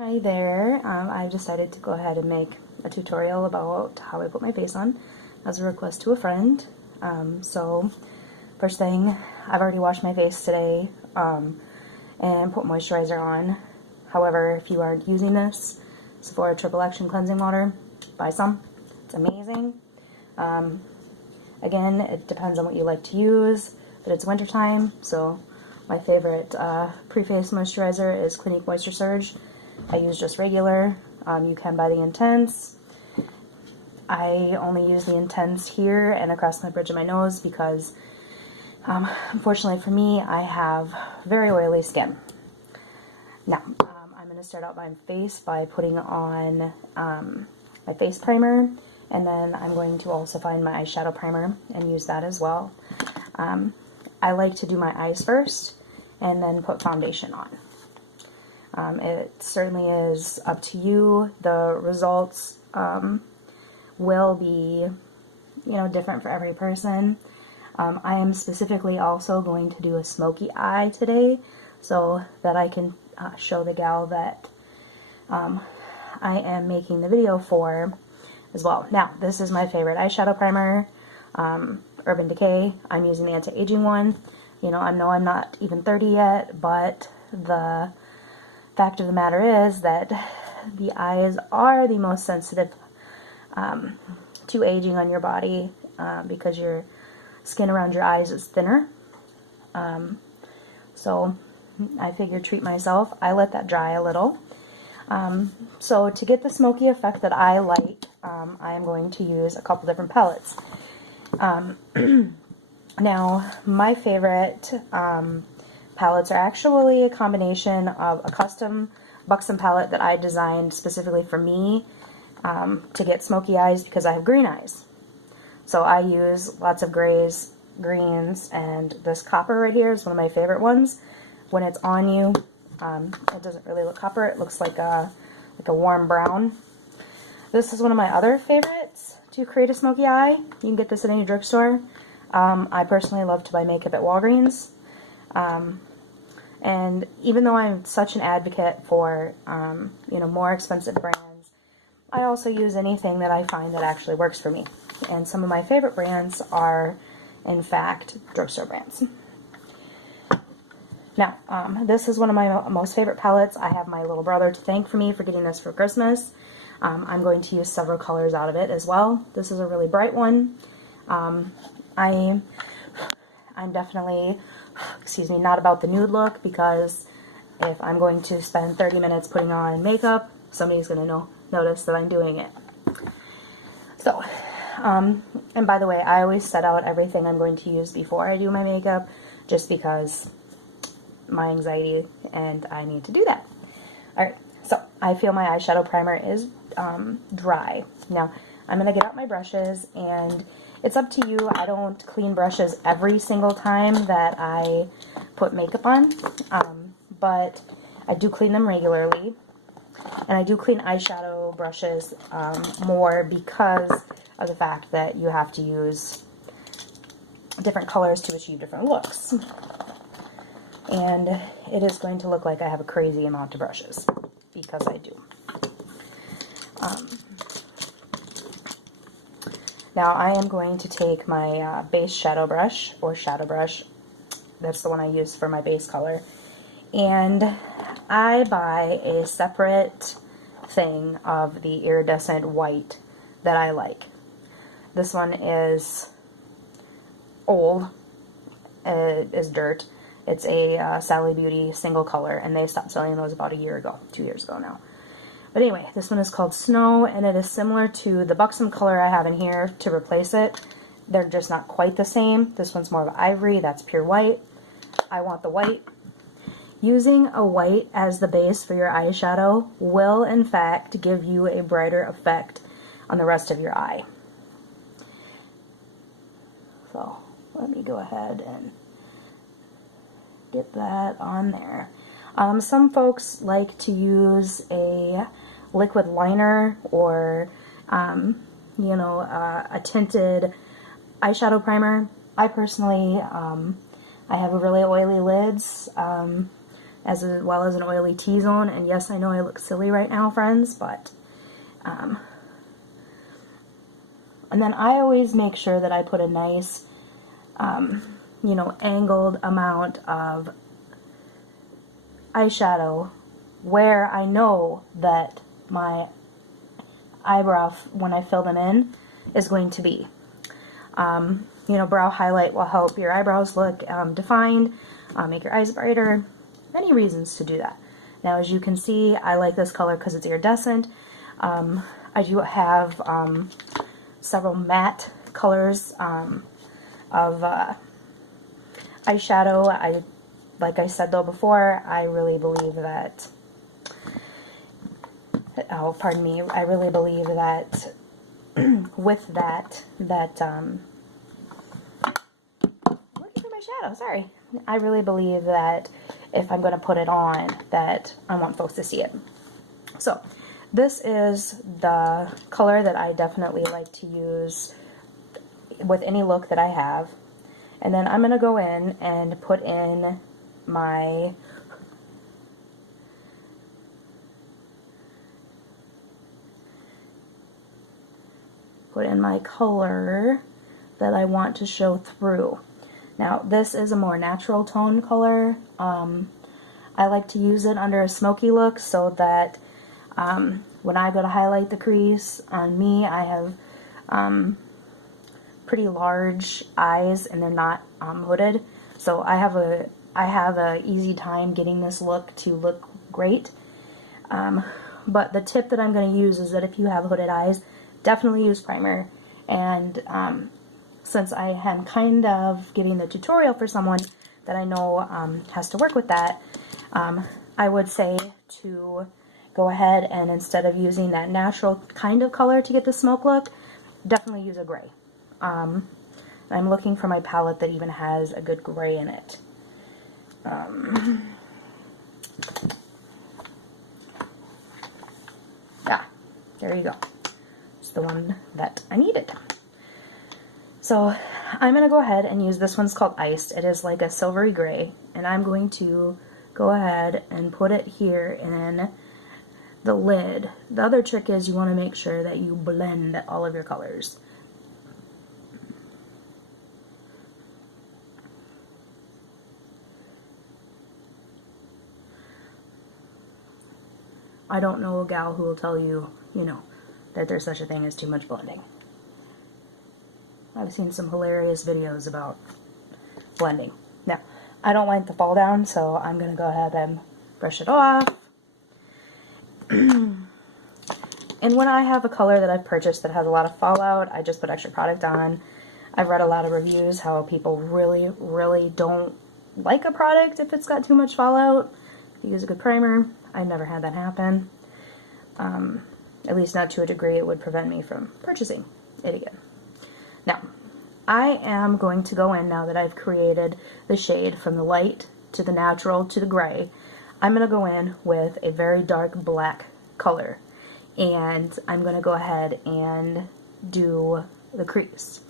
Hi there. I've decided to go ahead and make a tutorial about how I put my face on as a request to a friend. So first thing, I've already washed my face today and put moisturizer on. However, if you aren't using this, Sephora Triple Action Cleansing Water, buy some. It's amazing. Again, it depends on what you like to use, but it's wintertime, so my favorite pre-face moisturizer is Clinique Moisture Surge. I use just regular. You can buy the Intense. I only use the Intense here and across my bridge of my nose because, unfortunately for me, I have very oily skin. Now, I'm going to start out my face by putting on my face primer, and then I'm going to also find my eyeshadow primer and use that as well. I like to do my eyes first and then put foundation on. It certainly is up to you. The results will be, different for every person. I am specifically also going to do a smoky eye today so that I can show the gal that I am making the video for as well. Now, this is my favorite eyeshadow primer, Urban Decay. I'm using the anti-aging one. I know I'm not even 30 yet, but the fact of the matter is that the eyes are the most sensitive to aging on your body because your skin around your eyes is thinner. So I figured treat myself. I let that dry a little. So to get the smoky effect that I like, I am going to use a couple different palettes. Now, my favorite palettes are actually a combination of a custom Buxom palette that I designed specifically for me to get smoky eyes because I have green eyes. So I use lots of grays, greens, and this copper right here is one of my favorite ones. When it's on you, it doesn't really look copper. It looks like a warm brown. This is one of my other favorites to create a smoky eye. You can get this at any drugstore. I personally love to buy makeup at Walgreens. And even though I'm such an advocate for, more expensive brands, I also use anything that I find that actually works for me. And some of my favorite brands are, in fact, drugstore brands. Now, this is one of my most favorite palettes. I have my little brother to thank for me for getting this for Christmas. I'm going to use several colors out of it as well. This is a really bright one. I'm definitely, not about the nude look, because if I'm going to spend 30 minutes putting on makeup, somebody's going to notice that I'm doing it. So, and by the way, I always set out everything I'm going to use before I do my makeup, just because my anxiety and I need to do that. Alright, so I feel my eyeshadow primer is dry. Now, I'm going to get out my brushes, and it's up to you. I don't clean brushes every single time that I put makeup on, but I do clean them regularly. And I do clean eyeshadow brushes more because of the fact that you have to use different colors to achieve different looks. And it is going to look like I have a crazy amount of brushes, because I do. Now I am going to take my base shadow brush, or shadow brush, that's the one I use for my base color, and I buy a separate thing of the iridescent white that I like. This one is old, it is dirt. It's a Sally Beauty single color, and they stopped selling those about 2 years ago now. But anyway, this one is called Snow, and it is similar to the Buxom color I have in here to replace it. They're just not quite the same. This one's more of ivory, that's pure white. I want the white. Using a white as the base for your eyeshadow will, in fact, give you a brighter effect on the rest of your eye. So, let me go ahead and get that on there. Some folks like to use a liquid liner or, a tinted eyeshadow primer. I personally, I have really oily lids, as well as an oily T-zone. And yes, I know I look silly right now, friends, but and then I always make sure that I put a nice you know, angled amount of eyeshadow where I know that my eyebrow, when I fill them in, is going to be. You know, brow highlight will help your eyebrows look defined, make your eyes brighter, many reasons to do that. Now, as you can see, I like this color because it's iridescent. I do have several matte colors of eyeshadow. Like I said though before, I really believe that, oh, pardon me, I really believe that with that, looking for my shadow, sorry. I really believe that if I'm going to put it on, that I want folks to see it. So, this is the color that I definitely like to use with any look that I have. And then I'm going to go in and put in my color that I want to show through. Now, this is a more natural tone color. I like to use it under a smoky look so that when I go to highlight the crease on me, I have pretty large eyes and they're not hooded. So I have a easy time getting this look to look great. But the tip that I'm going to use is that if you have hooded eyes, definitely use primer. And since I am kind of giving the tutorial for someone that I know has to work with that, I would say to go ahead and instead of using that natural kind of color to get the smoke look, definitely use a gray. I'm looking for my palette that even has a good gray in it. Yeah, there you go. It's the one that I needed. So I'm going to go ahead and use this one's called Iced. It is like a silvery gray, and I'm going to go ahead and put it here in the lid. The other trick is you want to make sure that you blend all of your colors. I don't know a gal who will tell you, you know, that there's such a thing as too much blending. I've seen some hilarious videos about blending. Now, I don't like the fall down, so I'm going to go ahead and brush it off. And when I have a color that I've purchased that has a lot of fallout, I just put extra product on. I've read a lot of reviews how people really, really don't like a product if it's got too much fallout. If you use a good primer, I've never had that happen. At least not to a degree it would prevent me from purchasing it again. Now, I am going to go in now that I've created the shade from the light to the natural to the gray. I'm going to go in with a very dark black color, and I'm going to go ahead and do the crease.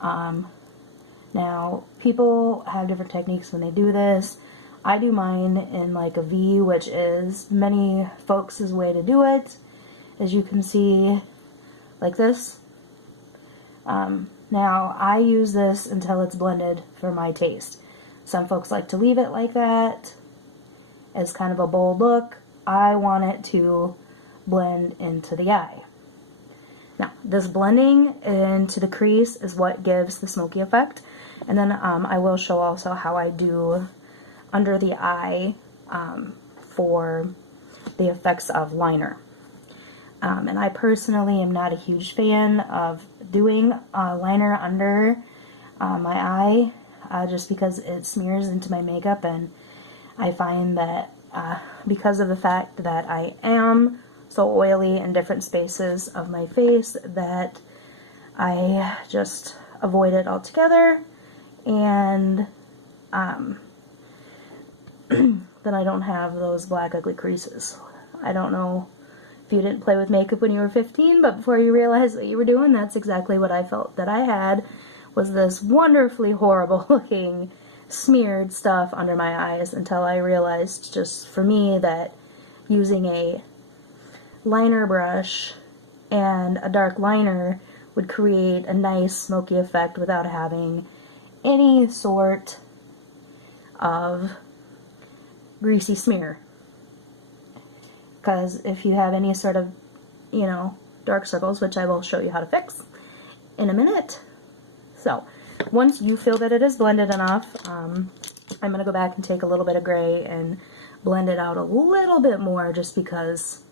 Now, people have different techniques when they do this. I do mine in like a V, which is many folks' way to do it. As you can see, like this. Now, I use this until it's blended for my taste. Some folks like to leave it like that as kind of a bold look. I want it to blend into the eye. Now, this blending into the crease is what gives the smoky effect. And then I will show also how I do under the eye for the effects of liner. And I personally am not a huge fan of doing liner under my eye just because it smears into my makeup, and I find that because of the fact that I am so oily in different spaces of my face that I just avoid it altogether, and then I don't have those black ugly creases. I don't know if you didn't play with makeup when you were 15, but before you realized what you were doing, that's exactly what I felt that I had, was this wonderfully horrible looking smeared stuff under my eyes until I realized, just for me, that using a liner brush and a dark liner would create a nice smoky effect without having any sort of greasy smear. Because if you have any sort of, you know, dark circles, which I will show you how to fix in a minute. So once you feel that it is blended enough, I'm going to go back and take a little bit of gray and blend it out a little bit more, just because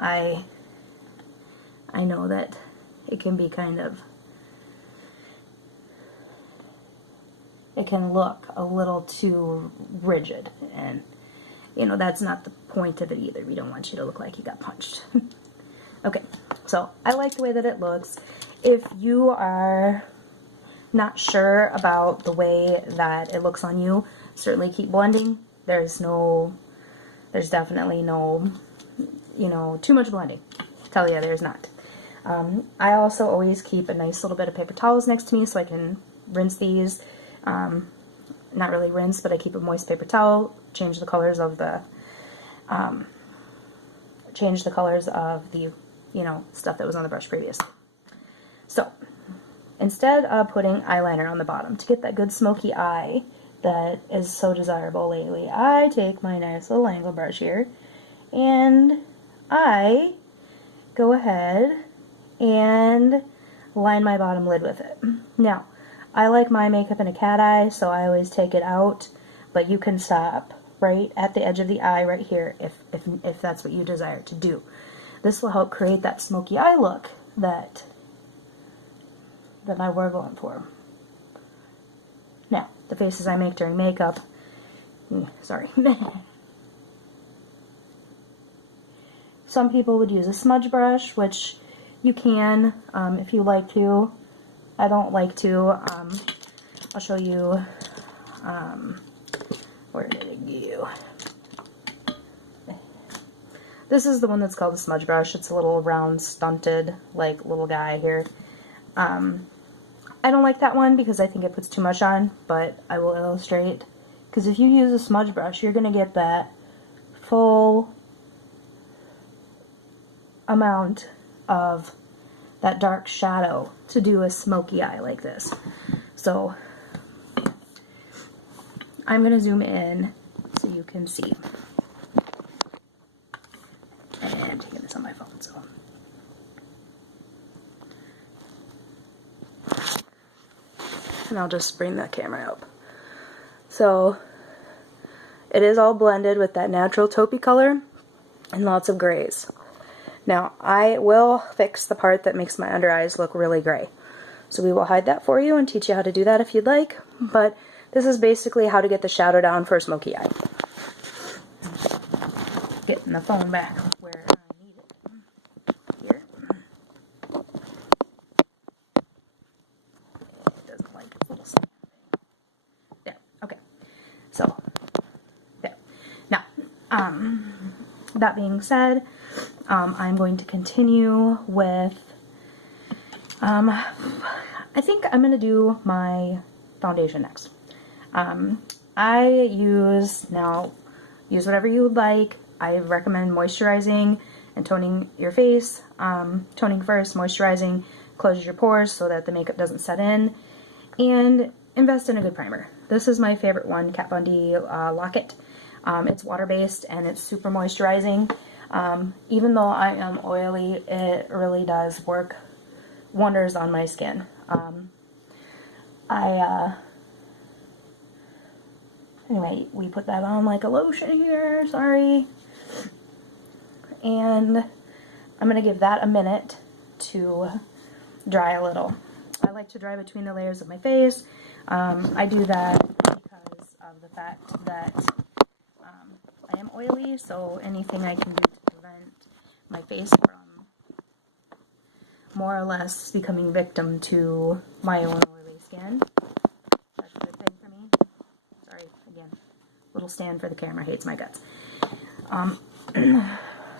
I know that it can be kind of, it can look a little too rigid, and you know, that's not the point of it either. We don't want you to look like you got punched. Okay, so I like the way that it looks. If you are not sure about the way that it looks on you, certainly keep blending. There's definitely no, you know, too much blending. Tell you, there's not. I also always keep a nice little bit of paper towels next to me so I can rinse these. Not really rinse, but I keep a moist paper towel, change the colors of the, you know, stuff that was on the brush previously. So, instead of putting eyeliner on the bottom, to get that good smoky eye that is so desirable lately, I take my nice little angle brush here, and I go ahead and line my bottom lid with it. Now, I like my makeup in a cat eye, so I always take it out, but you can stop right at the edge of the eye right here if that's what you desire to do. This will help create that smoky eye look that we're going for. Now, the faces I make during makeup, sorry. Some people would use a smudge brush, which you can if you like to. I don't like to. I'll show you. Where did it go? This is the one that's called a smudge brush. It's a little round, stunted, like, little guy here. I don't like that one because I think it puts too much on, but I will illustrate. Because if you use a smudge brush, you're going to get that full amount of that dark shadow to do a smoky eye like this. So I'm going to zoom in so you can see. And I'm taking this on my phone, so. And I'll just bring that camera up. So it is all blended with that natural taupey color and lots of grays. Now, I will fix the part that makes my under eyes look really gray. So we will hide that for you and teach you how to do that if you'd like. But this is basically how to get the shadow down for a smoky eye. Getting the phone back where I need it. Here. It doesn't like its little stand thing. There. Okay. So, there. Now, that being said, I'm going to continue with, I think I'm going to do my foundation next. I use whatever you would like. I recommend moisturizing and toning your face. Toning first, moisturizing closes your pores so that the makeup doesn't set in. And invest in a good primer. This is my favorite one, Kat Von D Lock-It. It's water-based and it's super moisturizing. Even though I am oily, it really does work wonders on my skin. Anyway, we put that on like a lotion here, sorry. And I'm going to give that a minute to dry a little. I like to dry between the layers of my face. I do that because of the fact that I am oily, so anything I can do to prevent my face from more or less becoming victim to my own oily skin. That's a good thing for me. Sorry, again, little stand for the camera hates my guts.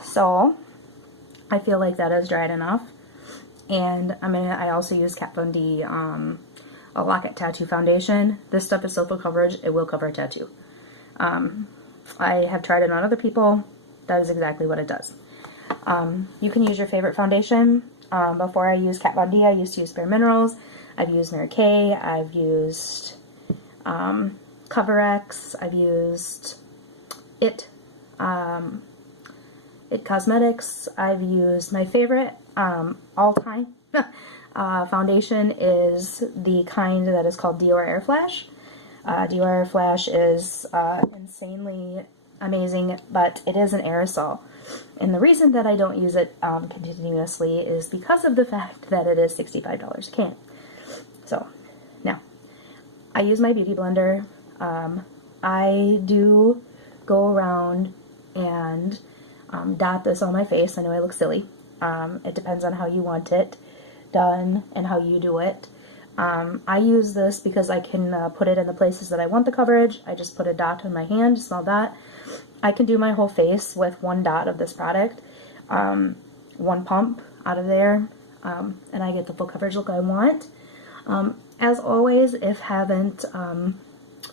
So I feel like that is dried enough, and I also use Kat Von D a Lock-It Tattoo foundation. This stuff is so full coverage, it will cover a tattoo. I have tried it on other people. That is exactly what it does. You can use your favorite foundation. Before I used Kat Von D, I used to use Bare Minerals. I've used Mary Kay. I've used CoverX. I've used It Cosmetics. I've used my favorite all-time foundation is the kind that is called Dior Air Flash. Dior Air Flash is insanely amazing, but it is an aerosol. And the reason that I don't use it continuously is because of the fact that it is $65 a can. So, now, I use my beauty blender. I do go around and dot this on my face. I know I look silly. It depends on how you want it done and how you do it. I use this because I can put it in the places that I want the coverage. I just put a dot on my hand, a small dot. I can do my whole face with one dot of this product, one pump out of there, and I get the full coverage look I want. As always, if haven't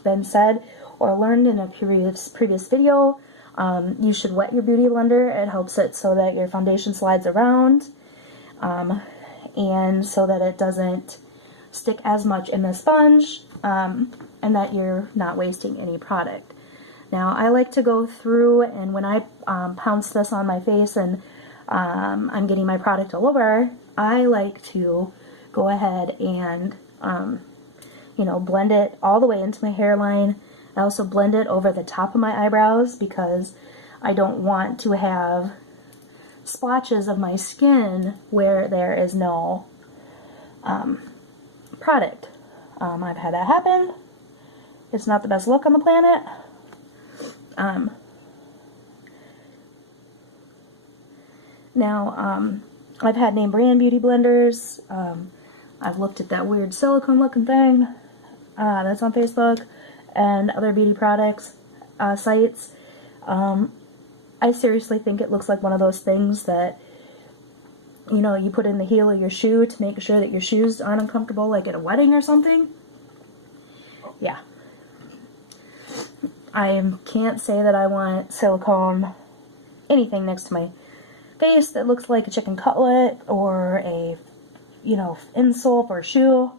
been said or learned in a previous video, you should wet your beauty blender. It helps it so that your foundation slides around, and so that it doesn't stick as much in the sponge, and that you're not wasting any product. Now, I like to go through, and when I pounce this on my face and I'm getting my product all over, I like to go ahead and, you know, blend it all the way into my hairline. I also blend it over the top of my eyebrows because I don't want to have splotches of my skin where there is no product. I've had that happen. It's not the best look on the planet. Now, I've had name brand beauty blenders. I've looked at that weird silicone looking thing that's on Facebook and other beauty products sites. I seriously think it looks like one of those things that, you know, you put in the heel of your shoe to make sure that your shoes aren't uncomfortable, like at a wedding or something. Yeah. I can't say that I want silicone anything next to my face that looks like a chicken cutlet or a, you know, insole for a shoe.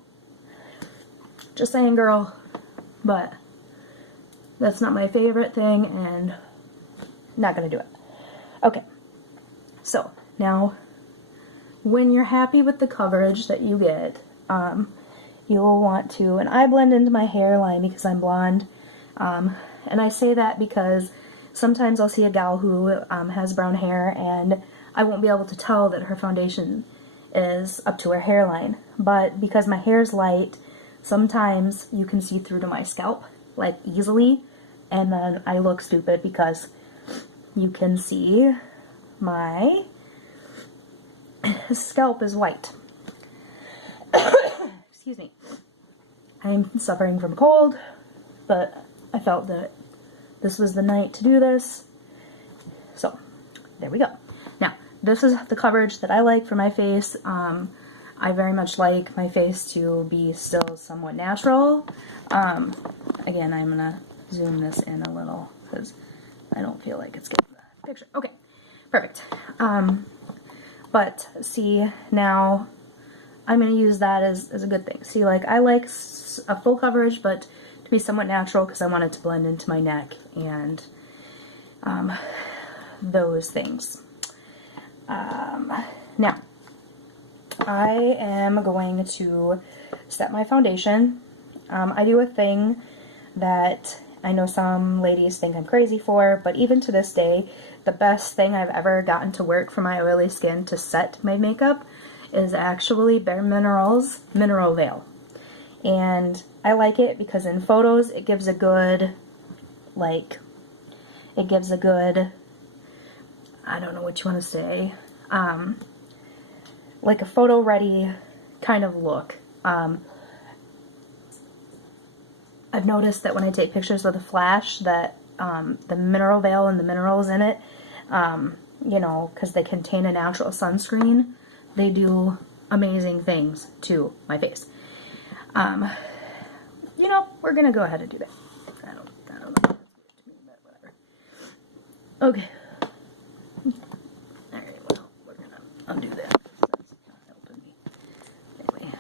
Just saying, girl. But that's not my favorite thing, and not gonna do it. Okay. So, now, when you're happy with the coverage that you get, you will want to, and I blend into my hairline because I'm blonde, and I say that because sometimes I'll see a gal who has brown hair and I won't be able to tell that her foundation is up to her hairline. But because my hair is light, sometimes you can see through to my scalp, like easily, and then I look stupid because you can see my scalp is white. Excuse me. I'm suffering from a cold, but I felt that this was the night to do this. So, there we go. Now, this is the coverage that I like for my face. I very much like my face to be still somewhat natural. Again, I'm going to zoom this in a little because I don't feel like it's getting the picture. Okay, perfect. But see, now I'm going to use that as a good thing. See, like, I like a full coverage, but to be somewhat natural because I want it to blend into my neck and those things. Now, I am going to set my foundation. I do a thing that I know some ladies think I'm crazy for, but even to this day, the best thing I've ever gotten to work for my oily skin to set my makeup is actually Bare Minerals Mineral Veil. And I like it because in photos it gives a good, like, it gives a good, I don't know what you want to say, like a photo ready kind of look. I've noticed that when I take pictures with a flash that the mineral veil and the minerals in it, you know, because they contain a natural sunscreen, they do amazing things to my face. You know, we're gonna go ahead and do that. I don't know. Okay. Alright, well, we're gonna undo that. That's not helping me. Anyway.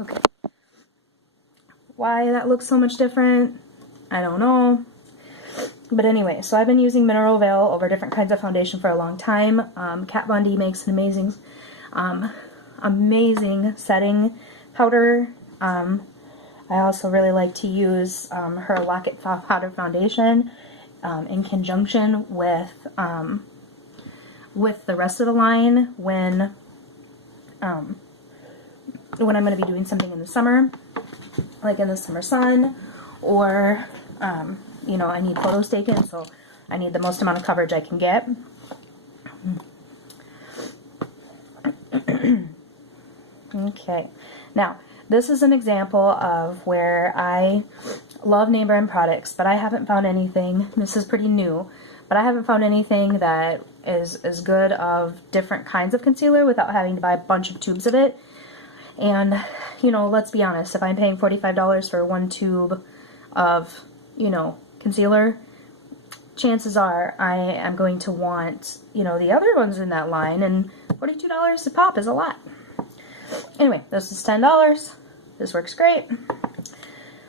Okay. Why that looks so much different, I don't know. But anyway, so I've been using Mineral Veil over different kinds of foundation for a long time. Kat Von D makes an amazing setting powder. I also really like to use her Lock-It Powder Foundation in conjunction with the rest of the line when I'm going to be doing something in the summer, like in the summer sun, or you know, I need photos taken, so I need the most amount of coverage I can get. Okay, now this is an example of where I love name brand products, but I haven't found anything, this is pretty new, but I haven't found anything that is as good of different kinds of concealer without having to buy a bunch of tubes of it. And, you know, let's be honest, if I'm paying $45 for one tube of, you know, concealer, chances are I am going to want, you know, the other ones in that line, and $42 a pop is a lot. Anyway, this is $10. This works great.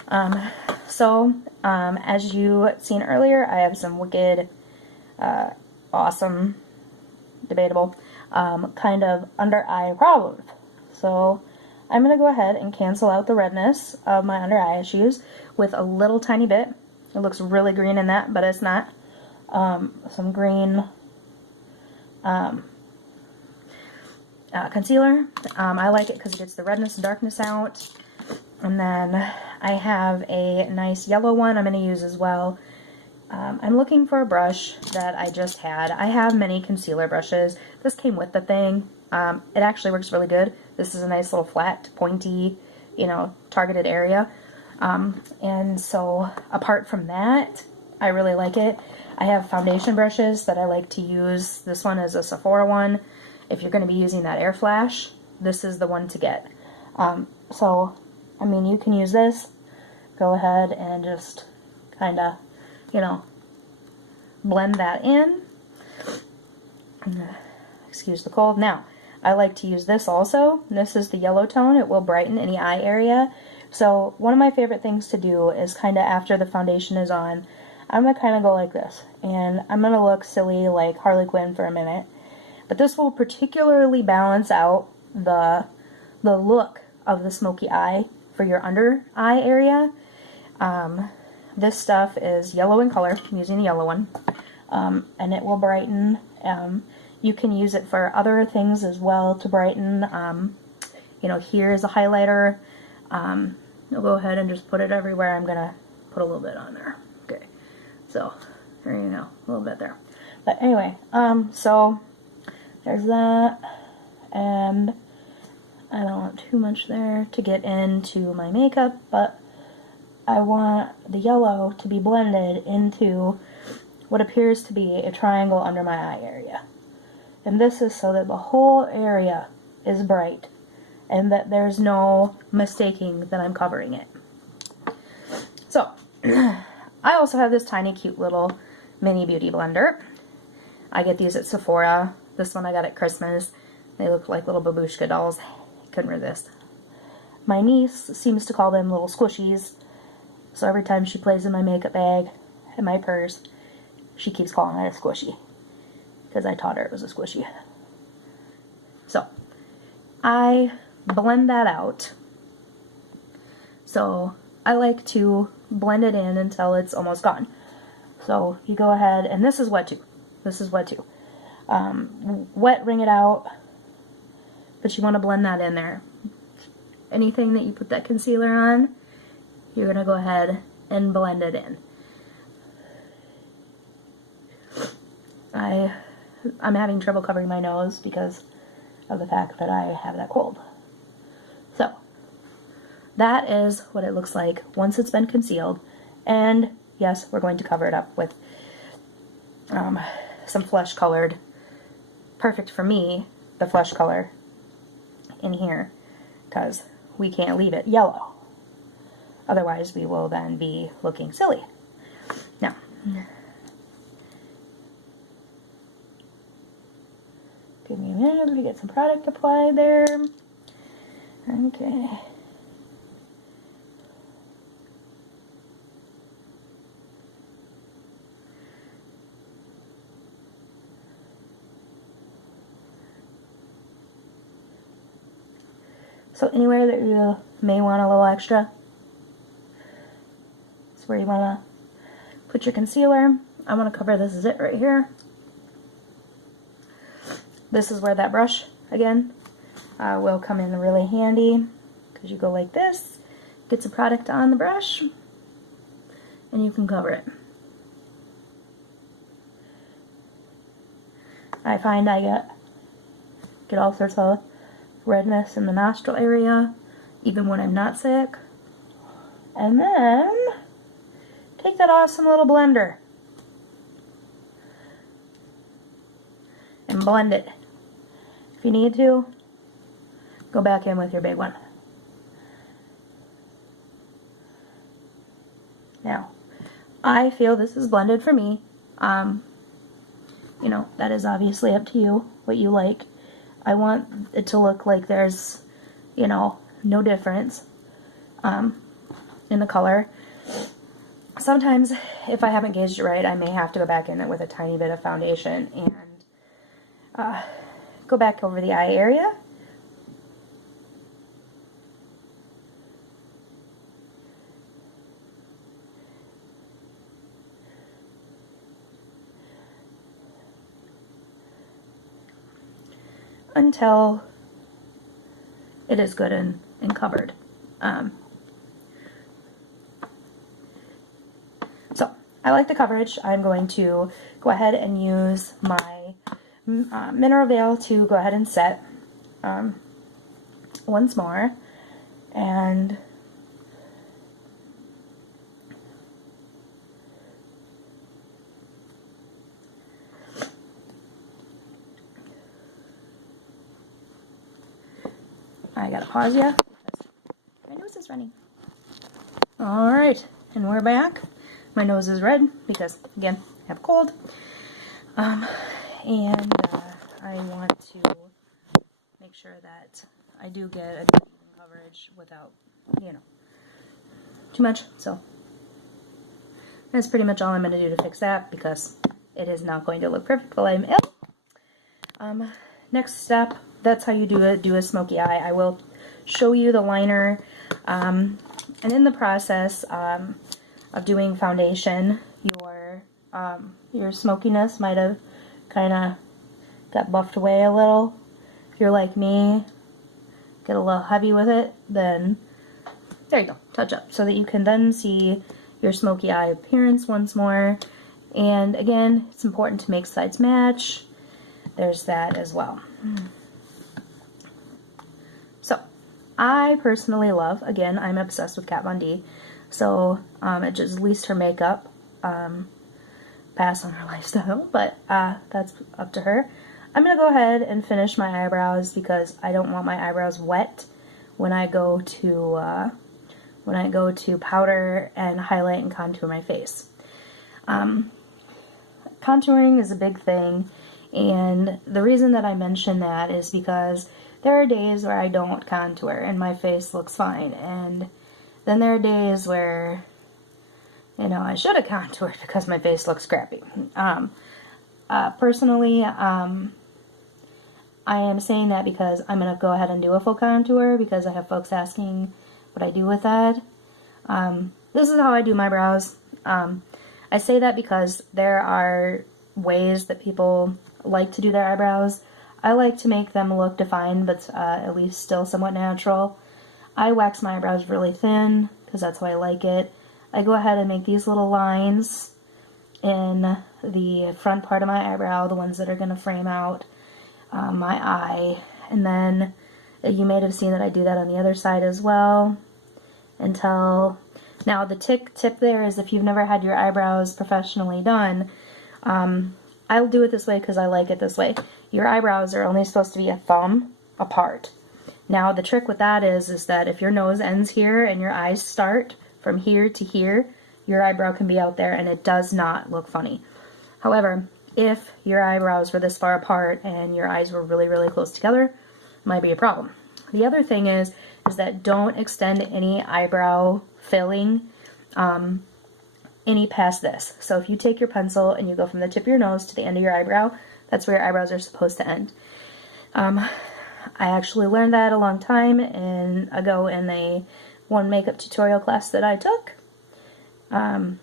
As you seen earlier, I have some wicked, awesome, debatable, kind of under eye problems. So I'm going to go ahead and cancel out the redness of my under eye issues with a little tiny bit. It looks really green in that, but it's not. Some green concealer. I like it because it gets the redness and darkness out. And then I have a nice yellow one I'm going to use as well. I'm looking for a brush that I just had. I have many concealer brushes. This came with the thing. It actually works really good. This is a nice little flat, pointy, you know, targeted area. And so apart from that, I really like it. I have foundation brushes that I like to use. This one is a Sephora one. If you're going to be using that air flash, this is the one to get. So, I mean, you can use this. Go ahead and just kind of, you know, blend that in. Excuse the cold. Now, I like to use this also. This is the yellow tone. It will brighten any eye area. So one of my favorite things to do is kind of after the foundation is on, I'm going to kind of go like this. And I'm going to look silly like Harley Quinn for a minute. But this will particularly balance out the look of the smoky eye for your under eye area. This stuff is yellow in color. I'm using the yellow one. And it will brighten. You can use it for other things as well to brighten. You know, here is a highlighter. I'll go ahead and just put it everywhere. I'm going to put a little bit on there. Okay, so there you go, a little bit there. But anyway, so there's that, and I don't want too much there to get into my makeup, but I want the yellow to be blended into what appears to be a triangle under my eye area. And this is so that the whole area is bright and that there's no mistaking that I'm covering it. So, I also have this tiny cute little mini beauty blender. I get these at Sephora. This one I got at Christmas. They look like little babushka dolls. Couldn't resist. My niece seems to call them little squishies. So every time she plays in my makeup bag and my purse, she keeps calling it a squishy. Because I taught her it was a squishy. So, I blend that out. So, I like to blend it in until it's almost gone. So, you go ahead, and this is wet too. This is wet too. Wet, wring it out, but you want to blend that in there. Anything that you put that concealer on, you're going to go ahead and blend it in. I'm having trouble covering my nose because of the fact that I have that cold. So, that is what it looks like once it's been concealed. And yes, we're going to cover it up with some flesh colored, perfect for me, the flesh color in here, because we can't leave it yellow. Otherwise, we will then be looking silly. Now, give me a minute to get some product applied there. Okay. So anywhere that you may want a little extra, it's where you want to put your concealer. I'm going to cover this zit right here. This is where that brush, again, will come in really handy, because you go like this, get some product on the brush, and you can cover it. I find I get all sorts of redness in the nostril area, even when I'm not sick. And then take that awesome little blender and blend it. If you need to, go back in with your big one. Now, I feel this is blended for me. You know, that is obviously up to you, what you like. I want it to look like there's, you know, no difference in the color. Sometimes, if I haven't gauged it right, I may have to go back in it with a tiny bit of foundation and go back over the eye area. Until it is good and covered. So, I like the coverage. I'm going to go ahead and use my mineral veil to go ahead and set once more. And I gotta pause you because my nose is running. Alright, and we're back. My nose is red because, again, I have a cold. And I want to make sure that I do get a good even coverage without, you know, too much. So that's pretty much all I'm going to do to fix that, because it is not going to look perfect while I'm ill. Next step, that's how you do a smoky eye. I will show you the liner, and in the process of doing foundation, your smokiness might have kind of got buffed away a little. If you're like me, get a little heavy with it, then there you go, touch up, so that you can then see your smoky eye appearance once more. And again, it's important to make sides match. There's that as well. So, I personally love, again, I'm obsessed with Kat Von D. So, it just least her makeup, pass on her lifestyle, but that's up to her. I'm going to go ahead and finish my eyebrows because I don't want my eyebrows wet when I go to powder and highlight and contour my face. Contouring is a big thing, and the reason that I mention that is because there are days where I don't contour and my face looks fine, and then there are days where, you know, I should have contoured because my face looks crappy. Personally, I am saying that because I'm going to go ahead and do a full contour because I have folks asking what I do with that. This is how I do my brows. I say that because there are ways that people like to do their eyebrows. I like to make them look defined, but at least still somewhat natural. I wax my eyebrows really thin because that's how I like it. I go ahead and make these little lines in the front part of my eyebrow, the ones that are going to frame out my eye. And then you may have seen that I do that on the other side as well. Now the tip there is, if you've never had your eyebrows professionally done, I'll do it this way because I like it this way. Your eyebrows are only supposed to be a thumb apart. Now the trick with that is that if your nose ends here and your eyes start from here to here, your eyebrow can be out there and it does not look funny. However, if your eyebrows were this far apart and your eyes were really, really close together, it might be a problem. The other thing is that don't extend any eyebrow filling any past this. So if you take your pencil and you go from the tip of your nose to the end of your eyebrow, that's where your eyebrows are supposed to end. I actually learned that a long time ago in one makeup tutorial class that I took. And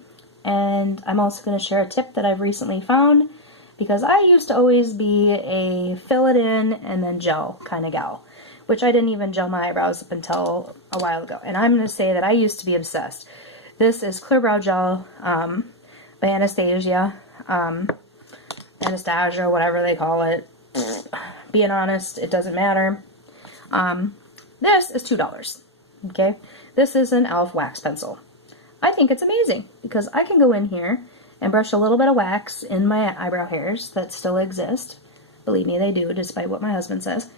I'm also going to share a tip that I've recently found, because I used to always be a fill it in and then gel kind of gal, which I didn't even gel my eyebrows up until a while ago. And I'm going to say that I used to be obsessed. This is Clear Brow Gel by Anastasia, whatever they call it. Being honest, it doesn't matter. This is $2, okay? This is an e.l.f. wax pencil. I think it's amazing because I can go in here and brush a little bit of wax in my eyebrow hairs that still exist. Believe me, they do, despite what my husband says.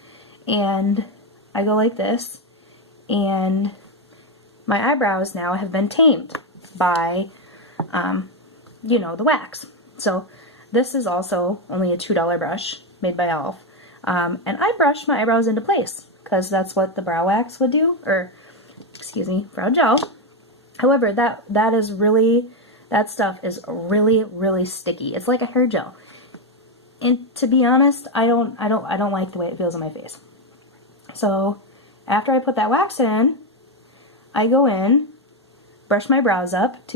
And I go like this, and my eyebrows now have been tamed by, you know, the wax. So this is also only a $2 brush made by e.l.f. And I brush my eyebrows into place because that's what the brow wax would do, or, excuse me, brow gel. However, that stuff is really, really sticky. It's like a hair gel. And to be honest, I don't like the way it feels on my face. So after I put that wax in, I go in, brush my brows up to